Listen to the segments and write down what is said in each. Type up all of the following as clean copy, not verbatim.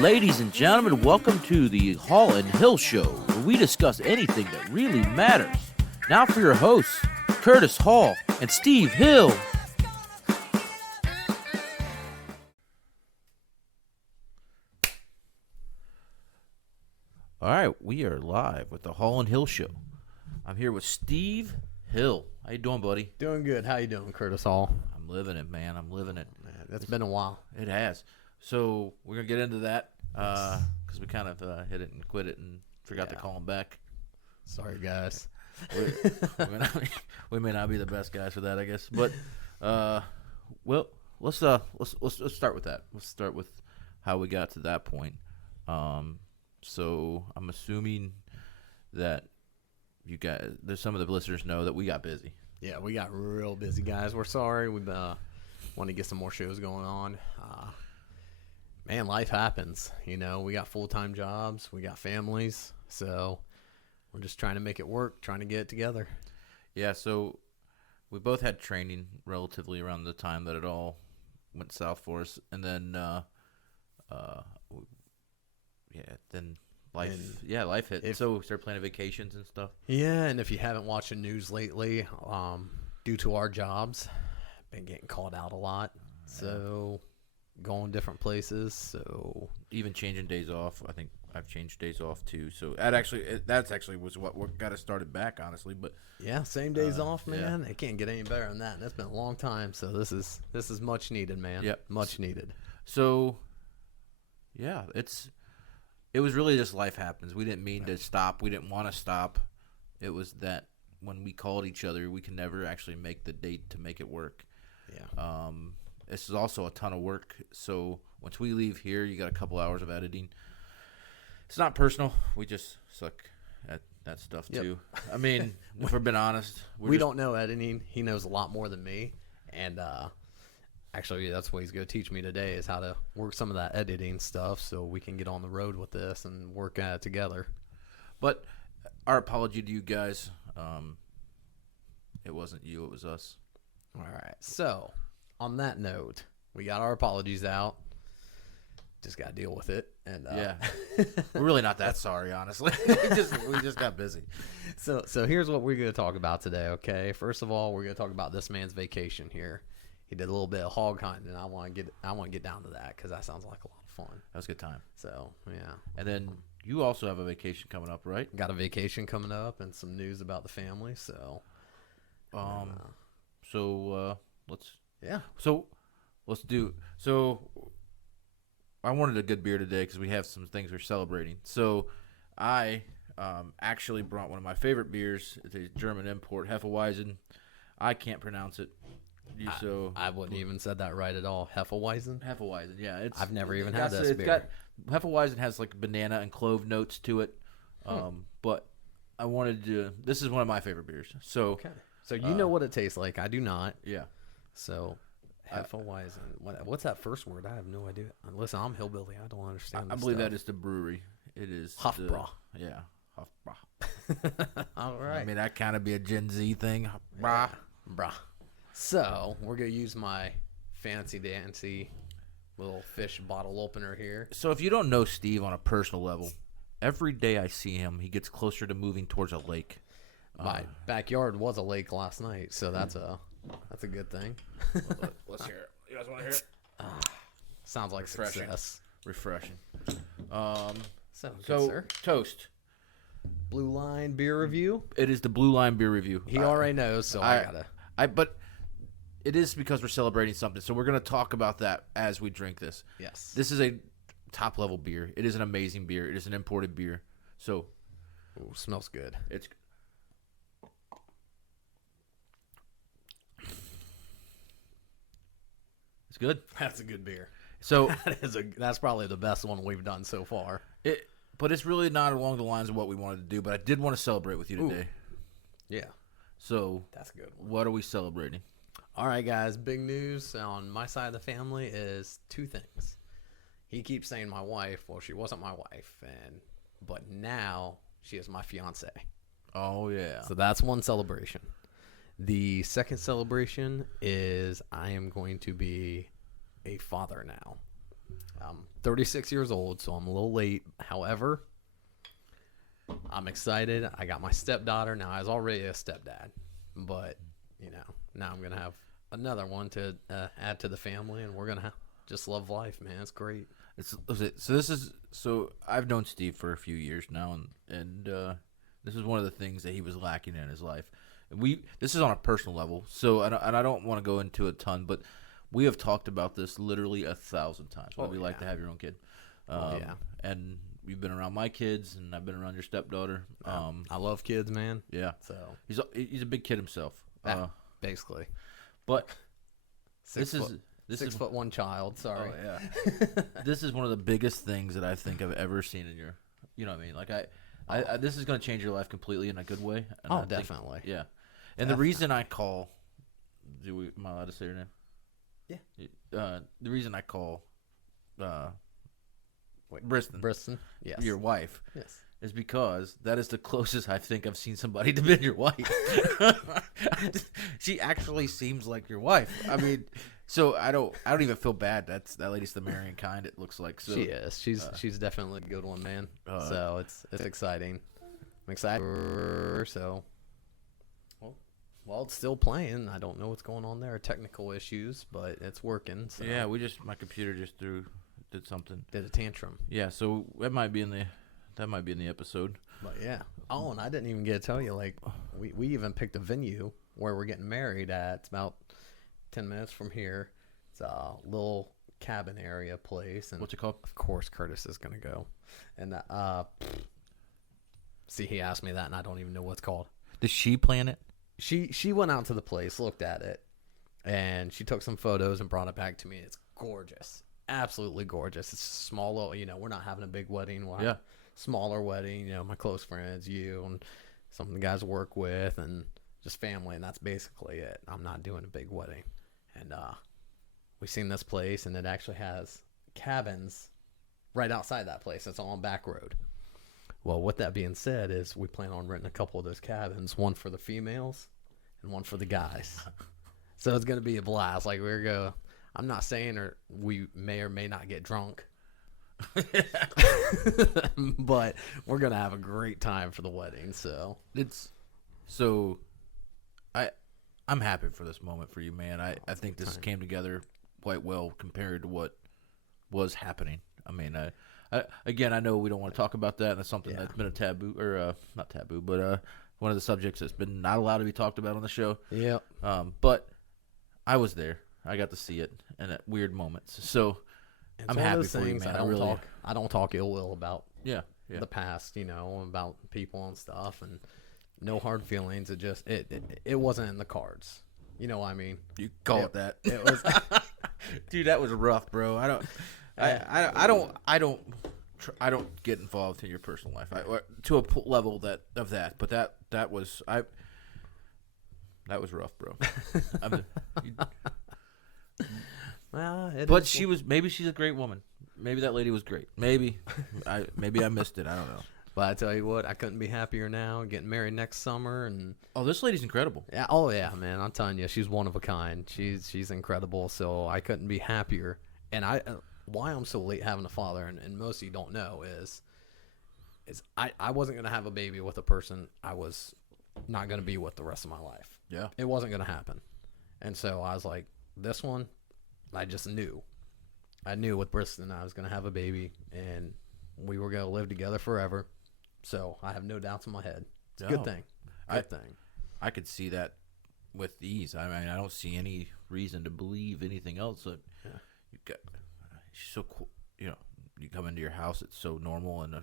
Ladies and gentlemen, welcome to the Hall and Hill Show, where we discuss anything that really matters. Now for your hosts, Curtis Hall and Steve Hill. All right, we are live with the Hall and Hill Show. I'm here with Steve Hill. How you doing, buddy? Doing good. How you doing, Curtis Hall? I'm living it, man. I'm living it. Man, that's been a while. It has. So we're going to get into that because we kind of hit it and quit it and forgot to call him back. Sorry, guys. We may not be the best guys for that, I guess. But, well, let's start with that. Let's start with how we got to that point. So I'm assuming that you guys, there's some of the listeners know that we got busy. Yeah, we got real busy, guys. We're sorry. We want to get some more shows going on. Man, life happens. You know, we got full-time jobs. We got families. So we're just trying to make it work, trying to get it together. Yeah, so we both had training relatively around the time that it all went south for us. And then, then life hit. So we started planning vacations and stuff. Yeah, and if you haven't watched the news lately, due to our jobs, been getting called out a lot. So going different places. So even changing days off. I think I've changed days off too. So that's actually was what got us started back, honestly. But yeah, same days off, man. Yeah. It can't get any better than that. And that's been a long time. So this is much needed, man. Yep. Much needed. So yeah, it was really just life happens. We didn't mean to stop. We didn't want to stop. It was that when we called each other, we could never actually make the date to make it work. Yeah. This is also a ton of work. So once we leave here, you got a couple hours of editing. It's not personal. We just suck at that stuff too. I mean, if we're being honest, we don't know editing. He knows a lot more than me, and actually, that's what he's going to teach me today is how to work some of that editing stuff so we can get on the road with this and work at it together. But our apology to you guys. It wasn't you, it was us. All right. So, on that note, we got our apologies out. Just got to deal with it. And yeah. We're really not that sorry, honestly. we just got busy. So here's what we're going to talk about today, okay? First of all, we're going to talk about this man's vacation here. He did a little bit of hog hunting, and I want to get down to that because that sounds like a lot of fun. That was a good time. So yeah. And then you also have a vacation coming up, right? Got a vacation coming up and some news about the family. So, let's do. So I wanted a good beer today because we have some things we're celebrating. So I actually brought one of my favorite beers. It's a German import, Hefeweizen. I can't pronounce it. I wouldn't even said that right at all. Hefeweizen, yeah. I've never even had this beer. Hefeweizen has like banana and clove notes to it, but I wanted to. This is one of my favorite beers. So okay, so you know what it tastes like. I do not. Yeah. So Hefeweizen. What's that first word? I have no idea. Listen, I'm hillbilly. I don't understand. I believe that is the brewery. It is Hofbrau. Yeah, Hofbrau. All right. I mean, that kind of be a Gen Z thing. Hofbrau. Brah. So, we're going to use my fancy-dancy little fish bottle opener here. So, if you don't know Steve on a personal level, every day I see him, he gets closer to moving towards a lake. My backyard was a lake last night, so that's a good thing. Let's hear it. You guys want to hear it? Sounds like success. Refreshing. Sounds good, sir. Toast. Blue Line beer review? It is the Blue Line beer review. He already knows, so I got to. But it is because we're celebrating something, so we're going to talk about that as we drink this. Yes. This is a top-level beer. It is an amazing beer. It is an imported beer. So, smells good. It's good. That's a good beer. So that's probably the best one we've done so far. But it's really not along the lines of what we wanted to do, but I did want to celebrate with you today. Yeah. So that's a good one. What are we celebrating? All right, guys. Big news on my side of the family is two things. He keeps saying my wife. Well, she wasn't my wife, but now she is my fiance. Oh, yeah. So that's one celebration. The second celebration is I am going to be a father now. I'm 36 years old, so I'm a little late. However, I'm excited. I got my stepdaughter. Now, I was already a stepdad, but, now I'm going to have another one to add to the family, and we're going to just love life, man. It's great. So I've known Steve for a few years now, and this is one of the things that he was lacking in his life. This is on a personal level, so I don't want to go into a ton, but we have talked about this literally 1,000 times. What it'd be like to have your own kid. And you've been around my kids, and I've been around your stepdaughter. I love kids, man. Yeah. So he's a big kid himself. basically. But This is 6'1" child. Sorry. Oh, yeah. This is one of the biggest things that I think I've ever seen in your. You know what I mean? Like I this is going to change your life completely in a good way. And I think, definitely. Yeah. And the reason I call, am I allowed to say your name? Yeah. The reason I call, Briston, yes, your wife, yes, is because that is the closest I think I've seen somebody to being your wife. She actually seems like your wife. I mean, so I don't even feel bad. That lady's the marrying kind. It looks like. So she is. She's definitely a good one, man. So it's exciting. I'm excited. So. Well, it's still playing. I don't know what's going on there. Technical issues, but it's working. So. Yeah, my computer just did something. Did a tantrum. Yeah, so that might be in the episode. But yeah. Oh, and I didn't even get to tell you, like, we even picked a venue where we're getting married at. It's about 10 minutes from here. It's a little cabin area place. And what's it called? Of course, Curtis is gonna go. And see, he asked me that, and I don't even know what it's called. Did she plan it? She went out to the place, looked at it, and she took some photos and brought it back to me. It's gorgeous, absolutely gorgeous. It's a small little, we're not having a big wedding. We'll have a smaller wedding. My close friends, you, and some of the guys I work with, and just family, and that's basically it. I'm not doing a big wedding. And we've seen this place, and it actually has cabins right outside that place. It's on back road. Well, with that being said, is we plan on renting a couple of those cabins, one for the females and one for the guys. So it's going to be a blast. Like, I'm not saying we may or may not get drunk, but we're going to have a great time for the wedding. I'm happy for this moment for you, man. I think this came together quite well compared to what was happening. I mean, I know we don't want to talk about that, and it's something that's been a taboo, or not taboo, but one of the subjects that's been not allowed to be talked about on the show. Yeah. But I was there. I got to see it in weird moments. So I'm happy for you, man. I don't talk ill will about the past, about people and stuff, and no hard feelings. It just it wasn't in the cards. You know what I mean? You call it that. It was. Dude, that was rough, bro. I don't get involved in your personal life to a level of that. But that was rough, bro. But maybe she's a great woman. Maybe that lady was great. Maybe I missed it. I don't know. But I tell you what, I couldn't be happier now. Getting married next summer, and this lady's incredible. Yeah. Oh yeah, man. I'm telling you, she's one of a kind. She's incredible. So I couldn't be happier. And why I'm so late having a father, and most of you don't know, is I wasn't going to have a baby with a person I was not going to be with the rest of my life. Yeah. It wasn't going to happen. And so I was like, this one, I just knew. I knew with Briston I was going to have a baby, and we were going to live together forever. So I have no doubts in my head. It's a good thing. Good thing. I could see that with ease. I mean, I don't see any reason to believe anything else. She's so cool. You come into your house, it's so normal, and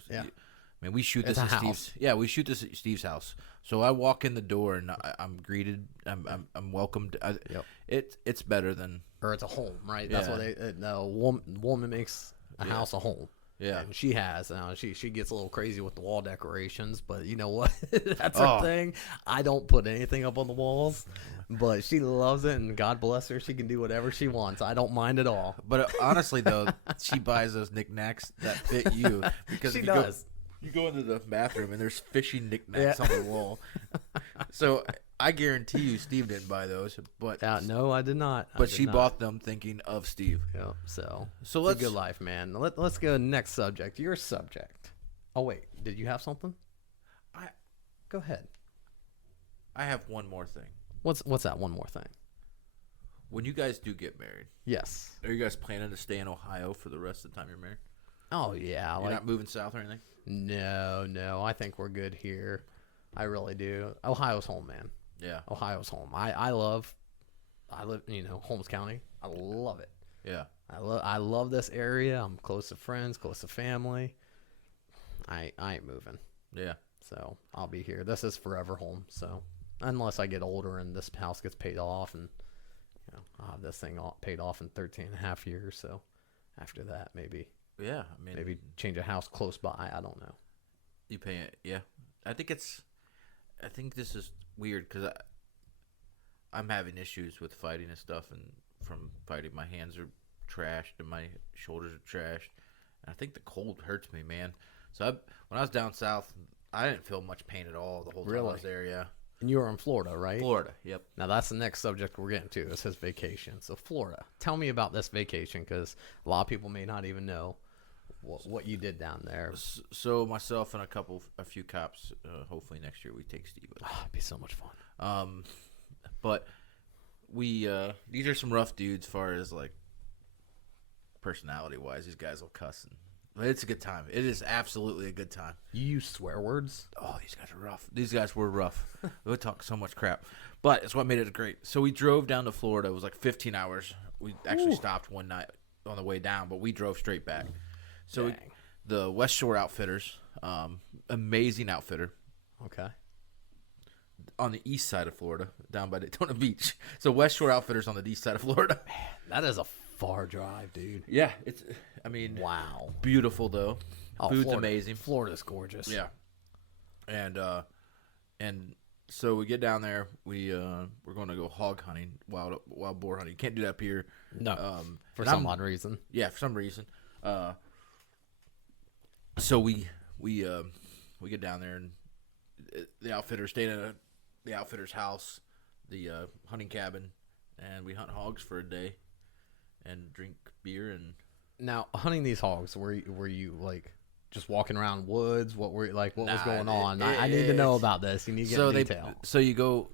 we shoot this at Steve's. Yeah, we shoot this at Steve's house. So I walk in the door and I'm greeted. I'm welcomed. It's better than, or it's a home, right? That's what the woman makes a house a home. Yeah, and she has. She gets a little crazy with the wall decorations, but you know what? That's her thing. I don't put anything up on the walls, but she loves it, and God bless her. She can do whatever she wants. I don't mind at all. But honestly, though, she buys those knickknacks that fit you because she does. You go into the bathroom and there's fishy knickknacks on the wall. So I guarantee you, Steve didn't buy those, but No, I did not. but she bought them thinking of Steve. Yep. So So it's let's a good life, man. Let's go next subject. Your subject. Oh wait, did you have something? I Go ahead. I have one more thing. What's that one more thing? When you guys do get married, Yes. are you guys planning to stay in Ohio for the rest of the time you're married? Oh yeah. You're not moving south or anything? No. I think we're good here. I really do. Ohio's home, man. Yeah. Ohio's home. I live, Holmes County. I love it. Yeah. I love this area. I'm close to friends, close to family. I ain't moving. Yeah. So I'll be here. This is forever home. So unless I get older and this house gets paid off and I'll have this thing paid off in 13 and a half years. So after that, maybe Yeah. I mean, maybe change a house close by. I don't know. you pay it. Yeah. I think this is weird because I'm having issues with fighting and stuff, and from fighting, my hands are trashed and my shoulders are trashed. And I think the cold hurts me, man. So when I was down south, I didn't feel much pain at all the whole time I was there. Yeah. And you were in Florida, right? Florida. Yep. Now that's the next subject we're getting to. It says vacation. So Florida. Tell me about this vacation because a lot of people may not even know what you did down there. So myself and a few cops. Hopefully next year we take Steve with us. It'd be so much fun. But we these are some rough dudes as far as like personality wise. These guys will cuss, but it's a good time. It is absolutely a good time. You use swear words? Oh, these guys are rough. These guys were rough. We would talk so much crap, but it's what made it great. So we drove down to Florida. It was like 15 hours. We actually stopped one night on the way down, but we drove straight back. So the West Shore Outfitters, amazing outfitter. Okay. On the east side of Florida, down by Daytona Beach. So West Shore Outfitters on the east side of Florida. Man, that is a far drive, dude. Yeah, Wow. Beautiful though. Food's Florida, amazing. Florida's gorgeous. Yeah. And so we get down there, we're going to go hog hunting, wild boar hunting. You can't do that up here. No. For some odd reason. Yeah, for some reason. So we get down there, and the outfitter stayed at the outfitter's house, the hunting cabin, and we hunt hogs for a day and drink beer. And now hunting these hogs, were you like just walking around woods? What was going on? I need to know about this. You need to get detail. So you go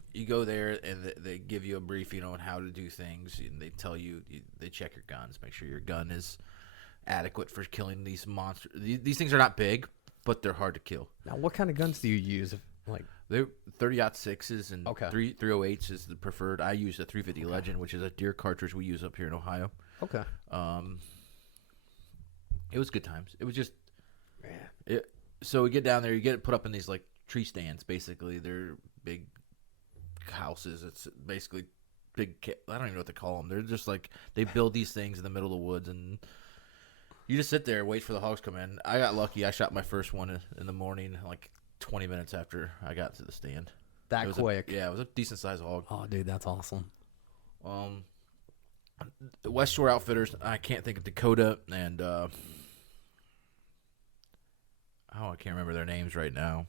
there, and they give you a briefing on how to do things, and they tell you, they check your guns, make sure your gun is adequate for killing these monsters. These things are not big, but they're hard to kill. Now, what kind of guns do you use? Like they're 30-06s and Okay. 308s is the preferred. I use a 350 Legend, which is a deer cartridge we use up here in Ohio. Okay. It was good times. It was just Man. So we get down there, you get put up in these like tree stands. Basically, they're big houses. It's basically big. I don't even know what to call them. They're just like they build these things in the middle of the woods, and you just sit there and wait for the hogs to come in. I got lucky. I shot my first one in the morning, like 20 minutes after I got to the stand. That quick? It was a decent sized hog. Oh, dude, that's awesome. The West Shore Outfitters. I can't think of Dakota and I can't remember their names right now.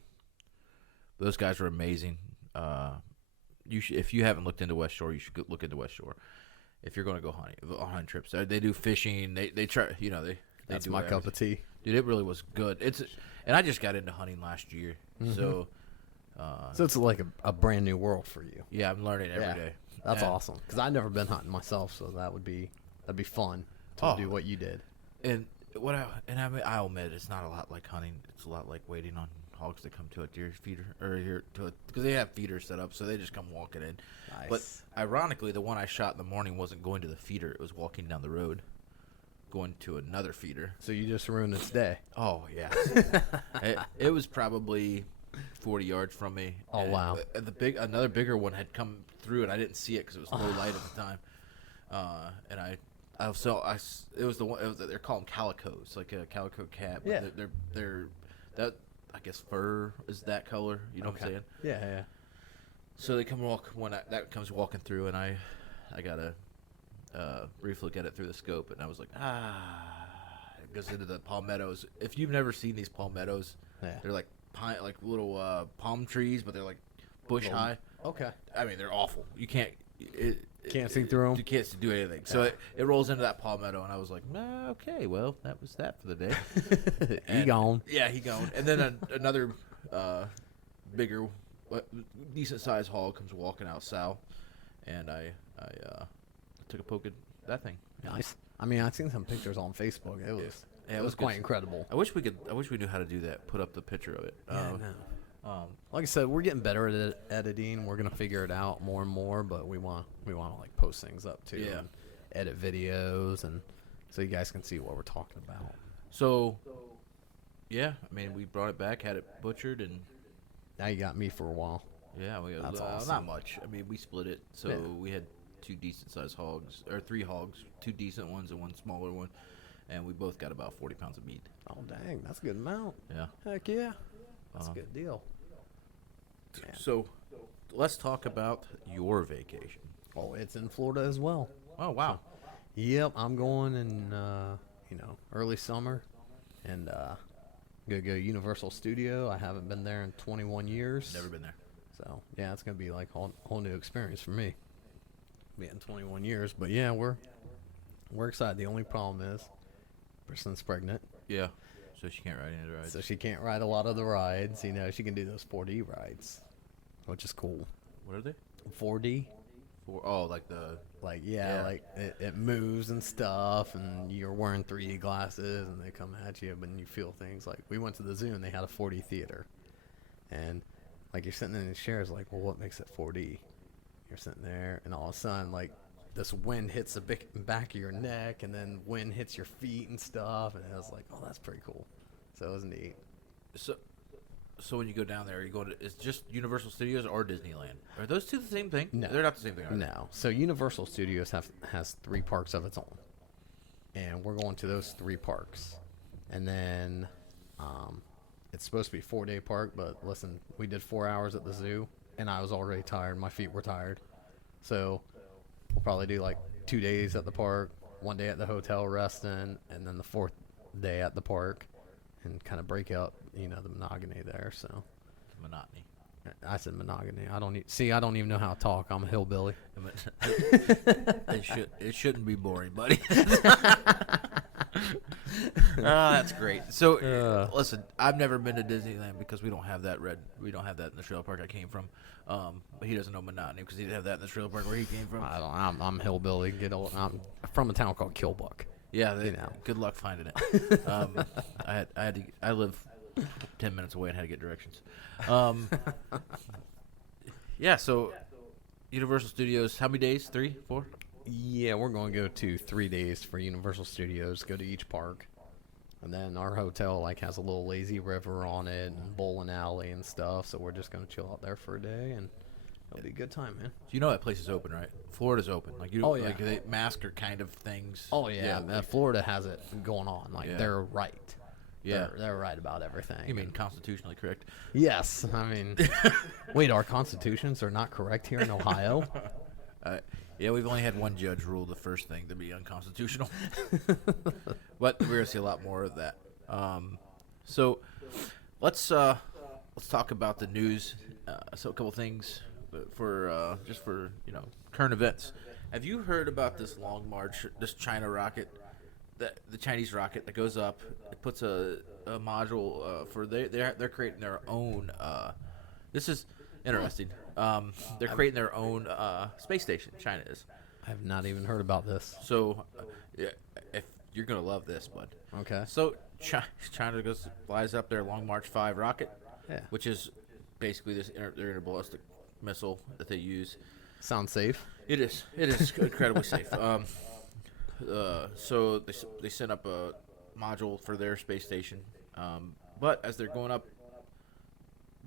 Those guys were amazing. If you haven't looked into West Shore, you should look into West Shore. If you're going to go hunting trips, they do fishing. They try, That's do my everything. cup of tea. Dude, it really was good. And I just got into hunting last year, so it's like a brand new world for you. yeah, I'm learning every day. That's And- awesome. Because I've never been hunting myself, so that'd be fun to Oh. do what you did. And I'll admit it's not a lot like hunting. It's a lot like waiting on hogs to come to a deer feeder because they have feeders set up, so they just come walking in. Nice. But ironically, the one I shot in the morning wasn't going to the feeder; it was walking down the road, going to another feeder. So you just ruined its day. Oh yeah, it was probably 40 yards from me. Oh, And wow. Another bigger one had come through, and I didn't see it because it was low light at the time. And it was the one. They're called calicos, like a calico cat. But Yeah. they're that. I guess fur is that color. You know what I'm saying? Yeah. So they come that comes walking through, and I got a brief look at it through the scope, and I was like, It goes into the palmettos. If you've never seen these palmettos, Yeah. they're like little palm trees, but they're like bush high. Okay. I mean, they're awful. You can't. Can't see through 'em? You can't do anything. So it rolls into that palmetto, and I was like, nah, okay, well, that was that for the day. He gone. Yeah, he gone. And then another bigger, decent sized hog comes walking out south, and I took a poke at that thing. Nice. I mean, I've seen some pictures on Facebook. It was Yeah, it was quite incredible. I wish we knew how to do that. Put up the picture of it. Yeah, I know. Like I said, we're getting better at editing. We're gonna figure it out more and more, but we want to like post things up too, Yeah. and edit videos, and so you guys can see what we're talking about. So, yeah, I mean, we brought it back, had it butchered, and Now you got me for a while. yeah, we That's not awesome. much. I mean, we split it, so Yeah. we had 2 decent sized hogs, or 3 hogs, 2 decent ones and 1 smaller one, and we both got about 40 pounds of meat. Oh dang, that's a good amount. Yeah. Heck yeah, that's a good deal. Yeah. So, let's talk about your vacation. Oh, it's in Florida as well. Oh wow. Yep, I'm going in early summer, and gonna go Universal Studio. I haven't been there in 21 years. Never been there. So yeah, it's gonna be like a whole new experience for me. Being 21 years, but yeah, we're excited. The only problem is, Bristen's pregnant, Yeah. So she can't ride any of the rides. so she can't ride a lot of the rides. You know, she can do those 4D rides, which is cool. What are they? 4D. Like the Like Yeah. like it moves and stuff, and you're wearing 3D glasses, and they come at you, but you feel things. Like we went to the zoo and they had a 4D theater, and like you're sitting in the chairs, like, well, what makes it 4D? You're sitting there, and all of a sudden, like this wind hits the back of your neck, and then wind hits your feet and stuff, and I was like, oh, that's pretty cool. So it was neat. So when you go down there, you go to it's just Universal Studios or Disneyland. Are those two the same thing? No. They're not the same thing. Are they? No. So Universal Studios has 3 parks of its own, and we're going to those 3 parks, and then it's supposed to be a 4-day park. But listen, we did 4 hours at the zoo, and I was already tired. My feet were tired, so we'll probably do like 2 days at the park, 1 day at the hotel resting, and then the 4th day at the park, and kind of break up, the monotony there. So Monotony. I said monogamy. I don't even know how to talk. I'm a hillbilly. It shouldn't be boring, buddy. That's great. So, listen, I've never been to Disneyland because we don't have that We don't have that in the trailer park I came from. But he doesn't know monotony because he didn't have that in the trailer park where he came from. I'm hillbilly. I'm from a town called Killbuck. Yeah, good luck finding it. I live 10 minutes away and had to get directions. Yeah, so Universal Studios, how many days? 3, 4? Yeah, we're going to go to 3 days for Universal Studios, go to each park. And then our hotel has a little lazy river on it and bowling alley and stuff, so we're just going to chill out there for a day, and it'll be a good time, man. So you know that place is open, right? Florida's open. Like they masker kind of things. Oh yeah, Florida has it going on. They're right. Yeah. They're right about everything. You mean constitutionally correct? Yes, I mean, wait, our constitutions are not correct here in Ohio? Yeah, we've only had one judge rule the first thing to be unconstitutional. But we're going to see a lot more of that. So let's talk about the news. So a couple things for current events. Have you heard about this Long March, this China rocket, the Chinese rocket that goes up? It puts a module for they're creating their own. This is interesting. They're creating their own space station. China is. I have not even heard about this. So, if you're gonna love this, bud. Okay. So China flies up their Long March 5 rocket, which is basically their interballistic missile that they use. Sounds safe. It is incredibly safe. So they sent up a module for their space station, but as they're going up,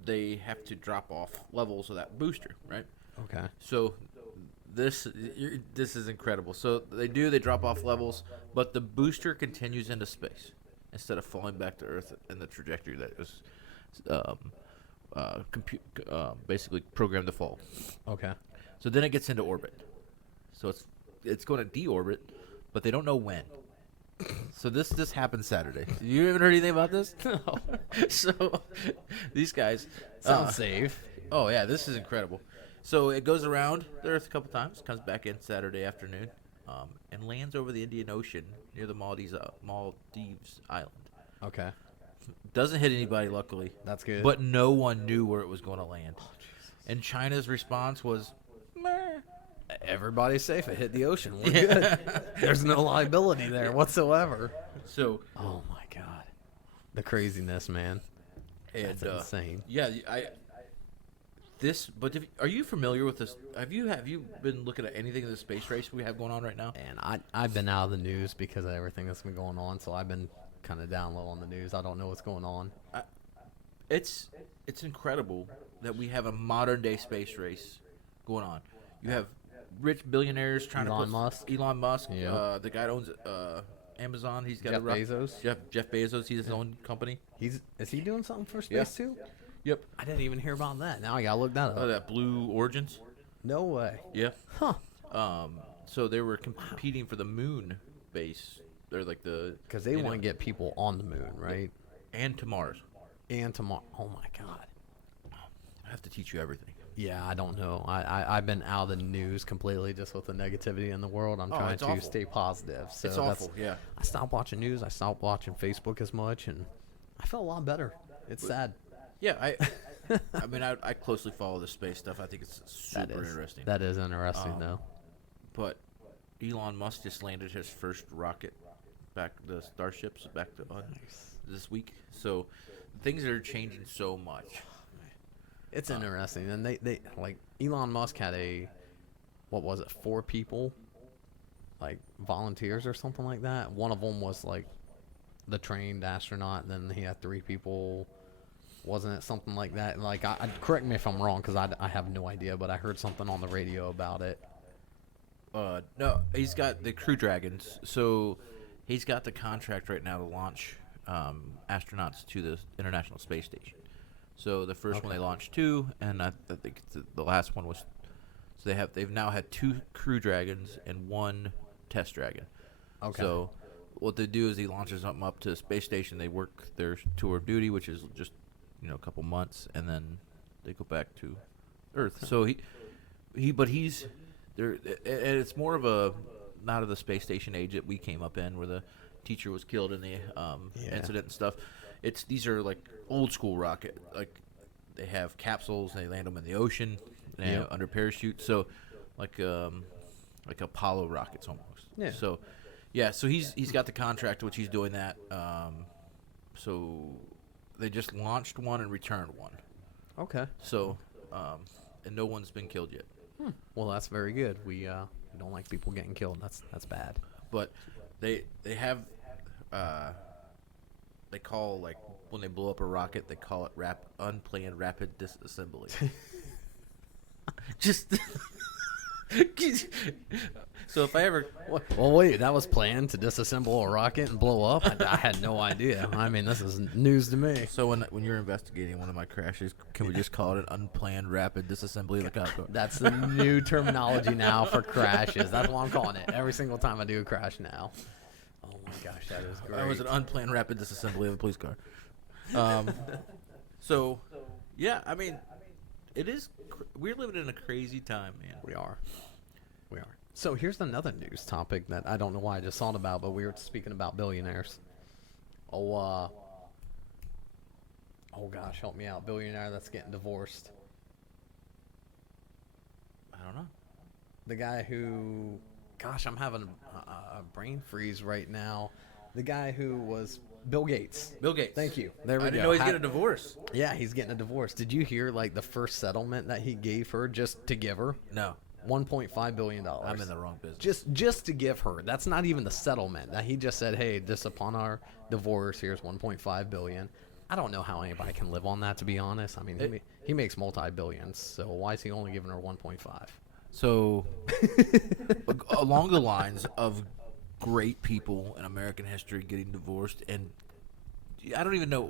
they have to drop off levels of that booster, right? Okay. So this is incredible. So they drop off levels, but the booster continues into space instead of falling back to Earth in the trajectory that was basically programmed to fall. Okay. So then it gets into orbit. So it's going to deorbit, but they don't know when. So this happened Saturday. You haven't heard anything about this? No. So these guys Sounds safe. Oh yeah, this is incredible. So it goes around the Earth a couple times, comes back in Saturday afternoon, and lands over the Indian Ocean near the Maldives Island. Okay. Doesn't hit anybody, luckily. That's good. But no one knew where it was going to land. And China's response was, meh. Everybody's safe. It hit the ocean. We're good. There's no liability there whatsoever. So, oh my God, the craziness, man. That's insane. Yeah, are you familiar with this? Have you been looking at anything of the space race we have going on right now? And I've been out of the news because of everything that's been going on, so I've been kind of down low on the news. I don't know what's going on. It's incredible that we have a modern day space race going on. You have rich billionaires trying to put Elon Musk, Yep. the guy that owns Amazon. He's got Bezos. Jeff Bezos. He has his own company. Is he doing something for space too? Yep. I didn't even hear about that. Now I gotta look that up. Oh, that Blue Origins. No way. Yeah. Huh. So they were competing for the moon base. They're like because they want to get people on the moon, right? And to Mars. And tomorrow. Oh my God. I have to teach you everything. Yeah, I don't know. I've been out of the news completely just with the negativity in the world. I'm trying to stay positive. So it's awful, yeah. I stopped watching news. I stopped watching Facebook as much, and I felt a lot better. It's sad. Yeah, I mean, I closely follow the space stuff. I think it's super interesting. That is interesting, though. But Elon Musk just landed his first rocket the Starships back to this week. So things are changing so much. It's interesting. And they like Elon Musk had 4 people, like volunteers or something like that. One of them was like the trained astronaut. And then he had 3 people. Wasn't it something like that? Like, correct me if I'm wrong, because I have no idea, but I heard something on the radio about it. No, he's got the Crew Dragons. So he's got the contract right now to launch astronauts to the International Space Station. So the first one they launched 2, and I think the last one was. So they've now had 2 Crew Dragons and 1 Test Dragon. Okay. So what they do is he launches them up to the space station. They work their tour of duty, which is just a couple months, and then they go back to Earth. So he's there, and it's more of a not of the space station age that we came up in, where the teacher was killed in the incident and stuff. These are like old school rocket, like they have capsules, and they land them in the ocean, under parachute. So like Apollo rockets almost. Yeah. So he's got the contract, which he's doing that. So they just launched one and returned one. Okay. So, and no one's been killed yet. Well, that's very good. We don't like people getting killed. That's bad. But they have they call, like, when they blow up a rocket, they call it unplanned rapid disassembly. Just so if I ever well, wait, that was planned to disassemble a rocket and blow up? I had no idea. I mean, this is news to me. So when you're investigating one of my crashes, can we just call it an unplanned rapid disassembly of the cockpit? That's the new terminology now for crashes. That's what I'm calling it every single time I do a crash now. Oh my gosh, that is great. That was an unplanned rapid disassembly of a police car. So yeah, I mean, it is. We're living in a crazy time, man. We are. So here's another news topic that I don't know why I just thought about, but we were speaking about billionaires. Oh gosh, help me out. Billionaire that's getting divorced. I don't know. The guy who, gosh, I'm having a brain freeze right now. The guy who was Bill Gates. Bill Gates. Thank you. There we go. I didn't know he's getting a divorce. Yeah, he's getting a divorce. Did you hear like the first settlement that he gave her just to give her? No. $1.5 billion. I'm in the wrong business. Just to give her. That's not even the settlement. That he just said, hey, just upon our divorce, here's $1.5 billion. I don't know how anybody can live on that, to be honest. I mean, he makes multi-billions, so why is he only giving her 1.5? So, along the lines of great people in American history getting divorced, and I don't even know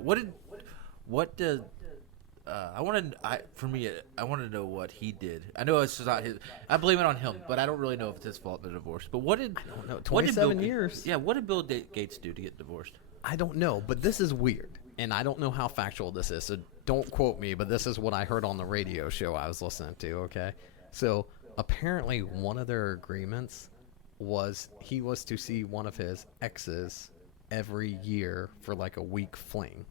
I wanted to know what he did. I know it's not his. I blame it on him, but I don't really know if it's his fault, the divorce. But I don't know. 27 years. Yeah, what did Bill Gates do to get divorced? I don't know, but this is weird. and I don't know how factual this is, so don't quote me, but this is what I heard on the radio show I was listening to, okay? So apparently one of their agreements was he was to see one of his exes every year for like a week fling.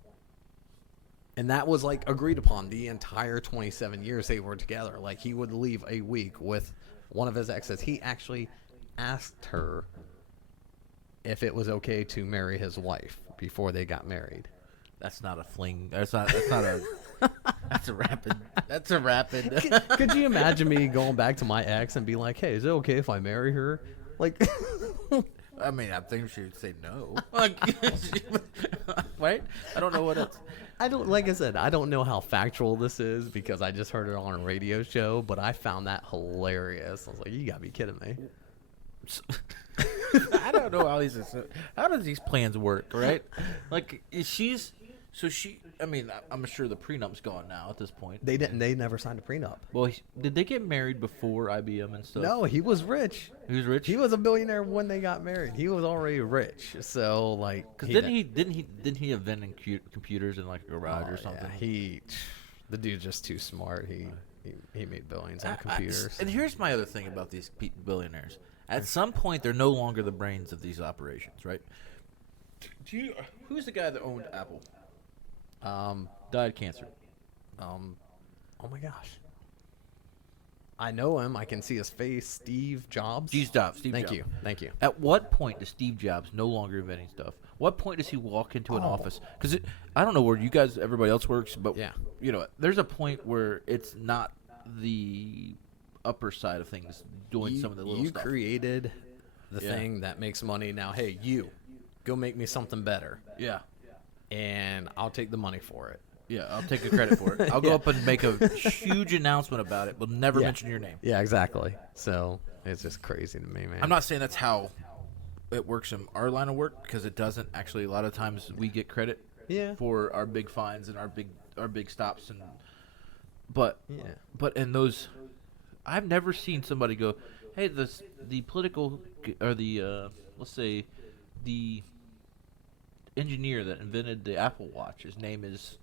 And that was like agreed upon the entire 27 years they were together. Like he would leave a week with one of his exes. He actually asked her if it was okay to marry his wife before they got married. That's not a fling. That's not a. That's a rapid. That's a rapid. Could you imagine me going back to my ex and be like, "Hey, is it okay if I marry her?" Like, I mean, I think she would say no. Like, right? I don't know what it's. I don't, like I said, I don't know how factual this is because I just heard it on a radio show, but I found that hilarious. I was like, you gotta be kidding me. I don't know how does these plans work, right? Like, I mean, I'm sure the prenup's gone now at this point. They never signed a prenup. Well, did they get married before IBM and stuff? No, he was rich. He was rich. He was a billionaire when they got married. He was already rich. So like, because didn't he invent computers in like a garage or something? Yeah, the dude's just too smart. He made billions on computers. And here's my other thing about these billionaires. At some point, they're no longer the brains of these operations, right? Who's the guy that owned Apple? Died of cancer. Oh my gosh. I know him. I can see his face. Steve Jobs. Steve Jobs. Thank you. At what point does Steve Jobs no longer inventing stuff? What point does he walk into an office? Because I don't know where everybody else works, but yeah, there's a point where it's not the upper side of things doing some of the little stuff. You created the thing that makes money. Now, hey, go make me something better. Yeah. And I'll take the money for it. Yeah, I'll take the credit for it. I'll go up and make a huge announcement about it, but never mention your name. Yeah, exactly. So it's just crazy to me, man. I'm not saying that's how it works in our line of work, because it doesn't actually. A lot of times we get credit for our big fines and our big stops, but in those, I've never seen somebody go, hey, the political or the let's say the engineer that invented the Apple Watch, his name is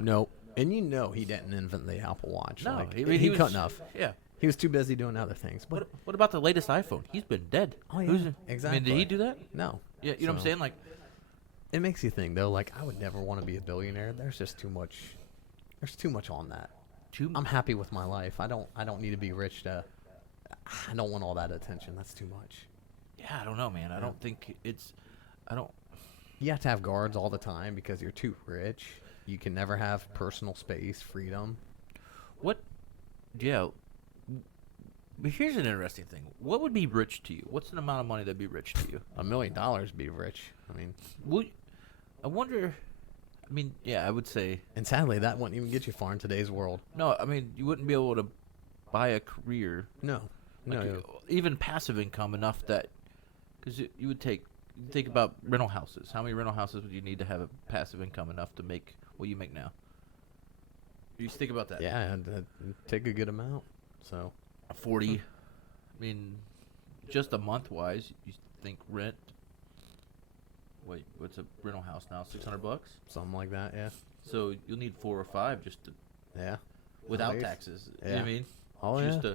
no, and he didn't invent the Apple Watch. No, like, he couldn't have. Yeah, he was too busy doing other things. But what about the latest iPhone? He's been dead. Oh yeah, exactly. I mean, did he do that? No. Yeah, you know what I'm saying? Like, it makes you think though. Like, I would never want to be a billionaire. There's just too much. There's too much on that. I'm happy with my life. I don't need to be rich I don't want all that attention. That's too much. Yeah, I don't know, man. I don't think it's. I don't. You have to have guards all the time because you're too rich. You can never have personal space, freedom. What? Yeah. But here's an interesting thing. What would be rich to you? What's an amount of money that'd be rich to you? $1 million would be rich. I mean, I wonder. I mean, yeah, I would say. And sadly, that wouldn't even get you far in today's world. No, I mean, you wouldn't be able to buy a career. No. Even passive income enough that, because you would think about rental houses. How many rental houses would you need to have a passive income enough to make what you make now? You think about that. Yeah, I'd take a good amount. So 40. I mean, just a month wise, you think rent. Wait, what's a rental house now? $600? Something like that, yeah. So you'll need 4 or 5 just to. Yeah. Without taxes. Yeah. You know what I mean? Oh just yeah.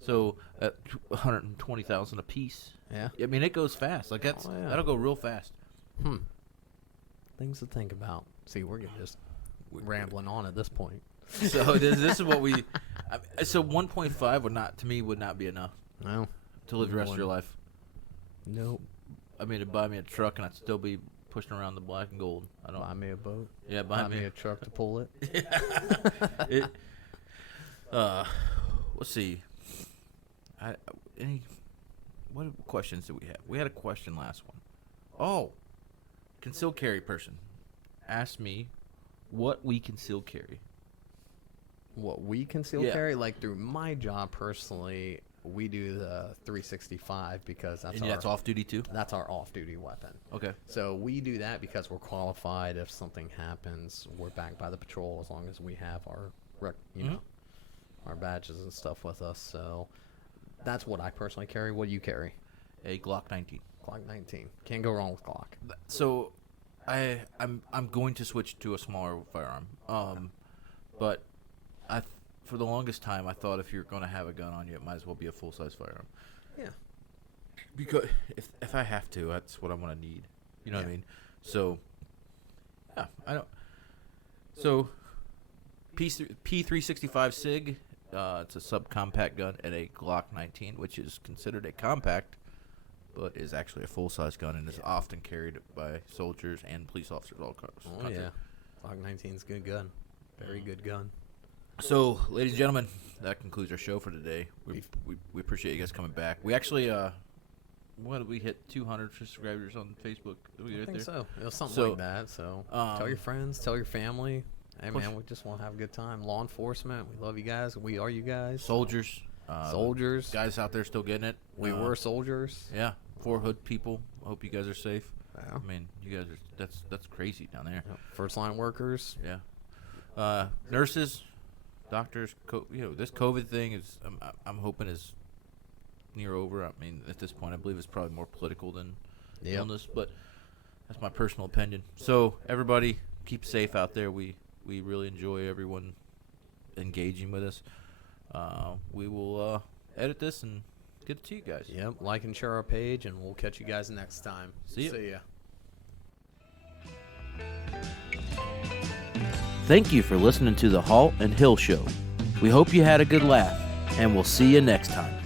So at $120,000 a piece. Yeah. I mean, it goes fast. Like that'll go real fast. Things to think about. See, we're just rambling on at this point. So this is what we. So 1.5 would not be enough. No. To live the rest of your life. Nope. I mean, to buy me a truck and I'd still be pushing around the black and gold. Buy me a boat. Yeah, buy me a truck to pull it. Let's see. What questions did we have? We had a question last one. Oh, concealed carry person asked me what we conceal carry. What we conceal carry? Like through my job personally, we do the 365 because that's off duty too. That's our off-duty weapon. Okay. So we do that because we're qualified. If something happens, we're backed by the patrol as long as we have our our badges and stuff with us. So that's what I personally carry. What do you carry? A Glock 19. Glock 19. Can't go wrong with Glock. So I'm going to switch to a smaller firearm. But for the longest time, I thought if you're going to have a gun on you, it might as well be a full-size firearm. Yeah. Because if I have to, that's what I'm going to need. You know what I mean? So, yeah, I don't. So, P365 SIG, it's a subcompact gun, and a Glock 19, which is considered a compact, but is actually a full-size gun and is often carried by soldiers and police officers all across the Oh, country. yeah. Glock 19 is a good gun. Very good gun. So, ladies and gentlemen, that concludes our show for today. We appreciate you guys coming back. We actually, what did we hit? 200 subscribers on Facebook. Did we I right think there? so. It was something So, like that. So tell your friends, tell your family. Hey, push- man, we just want to have a good time. Law enforcement, we love you guys. We are you guys. Soldiers. Soldiers. Guys out there still getting it. We were soldiers. Yeah. 4 Hood people. I hope you guys are safe. Yeah. I mean, you guys are. That's crazy down there. Yep. First line workers. Yeah. Nurses, doctors. This COVID thing is. I'm hoping is near over. I mean, at this point, I believe it's probably more political than illness, but that's my personal opinion. So everybody, keep safe out there. We really enjoy everyone engaging with us. We will edit this and get it to you guys. Yep. Like and share our page, and we'll catch you guys next time. See ya. See ya. Thank you for listening to the Halt and Hill Show. We hope you had a good laugh, and we'll see you next time.